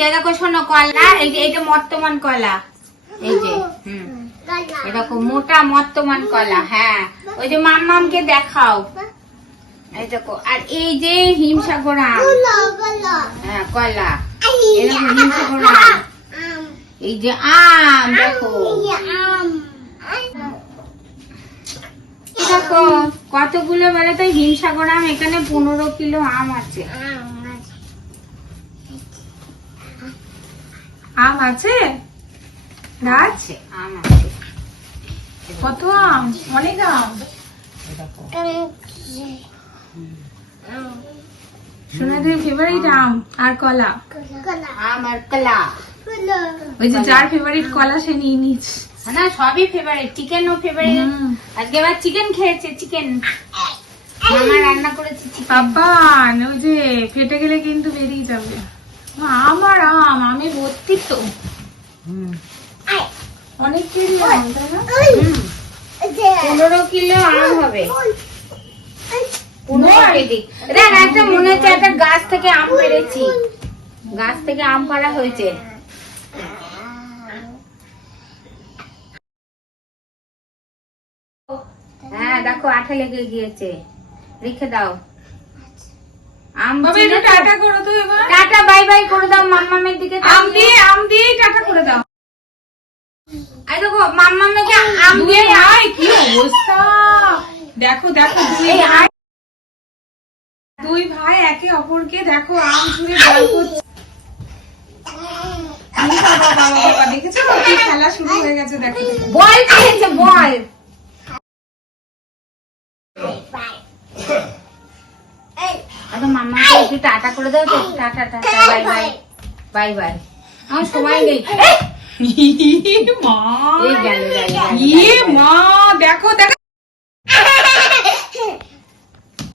যে দেখো শোনো কলা, এই যে এটা মর্তমান কলা, এই যে এরকম মোটা মর্তমান কলা। হ্যাঁ, ওই যে মাম্মামকে দেখাও, এই দেখো। আর এই যে হিমসাগর আম, হ্যাঁ কলা, এরকম হিমসাগর আম, এই যে আম দেখো। দেখো কতগুলো বেলাতে হিমসাগর আম, এখানে 15 কিলো আম আছে। আম আছে গাছ, আম আছে। কত আম? অনেক আম। সোনাদের ফেভারিট আম আর কলা। আম আর কলা, ওই যে যার ফেভারিট কলা সে নিয়ে নিচ্ছে। না সবই ফেভারিট, চিকেনও ফেভারিট। আজকে আবার চিকেন খেয়েছে, চিকেন মামা রান্না করেছে। বাবা ওই যে ফেটে গেলে কিন্তু বেরিয়ে যাবে। আমার আম, আমি ভর্তি তো অনেক কেজি আম, তাই না? 15 কিলো আম হবে। 15 কেজি। দেখ একটা মনে হচ্ছে একটা গাছ থেকে আম পেড়েছি, গাছ থেকে আম পাড়া হয়েছে। হ্যাঁ দেখো আঠা লেগে গিয়েছে, রেখে দাও। আম টাটা করো তো এবার, টাটা বাই বাই করে দাও মাম্মামের দিকে। আম দিয়ে টাটা করে দাও। এই দেখো মাম্মামকে আম দিয়ে কি অবস্থা দেখো দেখো, দুই ভাই একে অপরকে দেখো আম ছুঁড়ে বল করছে। বাবা দেখেছো কি খেলা শুরু হয়ে গেছে, দেখো বল খেয়েছে বল। মাম্মাকে একটু টাটা করে দাও তো, tata tata bye bye bye bye. আমার সময় নেই। মা দেখো দেখো